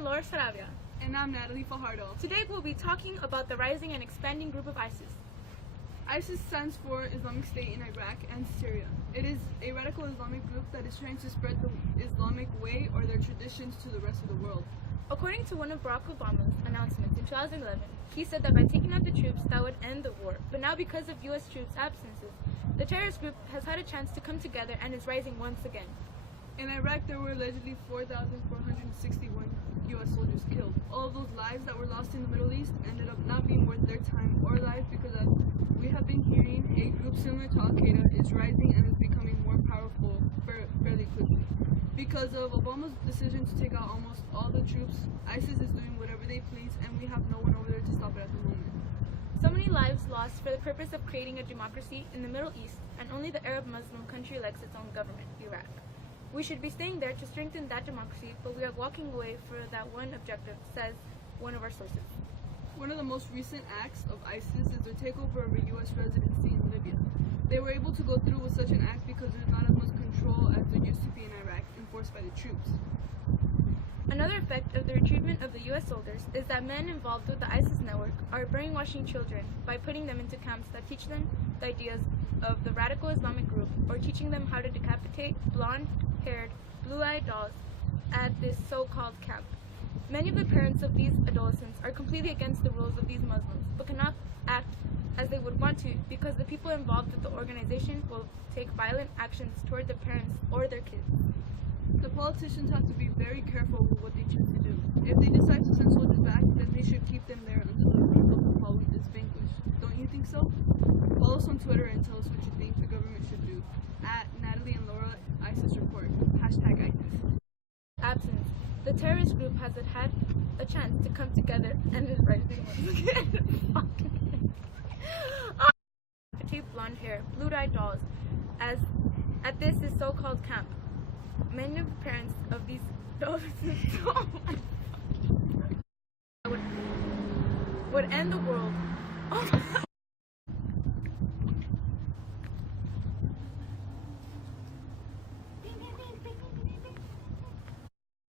I'm Laura Saravia. And I'm Natalie Fajardo. Today we'll be talking about the rising and expanding group of ISIS. ISIS stands for Islamic State in Iraq and Syria. It is a radical Islamic group that is trying to spread the Islamic way or their traditions to the rest of the world. According to one of Barack Obama's announcements in 2011, he said that by taking out the troops, that would end the war. But now because of U.S. troops' absences, the terrorist group has had a chance to come together and is rising once again. In Iraq, there were allegedly 4,461 U.S. soldiers killed. All of those lives that were lost in the Middle East ended up not being worth their time or life because, as we have been hearing, a group similar to Al-Qaeda is rising and is becoming more powerful fairly quickly. Because of Obama's decision to take out almost all the troops, ISIS is doing whatever they please, and we have no one over there to stop it at the moment. So many lives lost for the purpose of creating a democracy in the Middle East, and only the Arab Muslim country elects its own government, Iraq. We should be staying there to strengthen that democracy, but we are walking away for that one objective, says one of our sources. One of the most recent acts of ISIS is their takeover of a U.S. residency in Libya. They were able to go through with such an act because there's not as much control as there used to be in Iraq, enforced by the troops. Another effect of the retreatment of the U.S. soldiers is that men involved with the ISIS network are brainwashing children by putting them into camps that teach them the ideas of the radical Islamic group, or teaching them how to decapitate blonde-haired, blue-eyed dolls at this so-called camp. Many of the parents of these adolescents are completely against the rules of these Muslims, but cannot act as they would want to because the people involved with the organization will take violent actions toward the parents or their kids. The politicians have to be very careful with what they choose to do. If they decide to send soldiers back, then they should keep them there until the group of the Pahlawi is vanquished. Don't you think so? Follow us on Twitter and tell us what you think the government should do. At Natalie and Laura, ISIS Report. #ISIS. Absence. The terrorist group has had a chance to come together and is rising once again. Petite blonde hair, blue-eyed dolls, as at this is so-called camp. Many of the parents of these adolescents would end the world.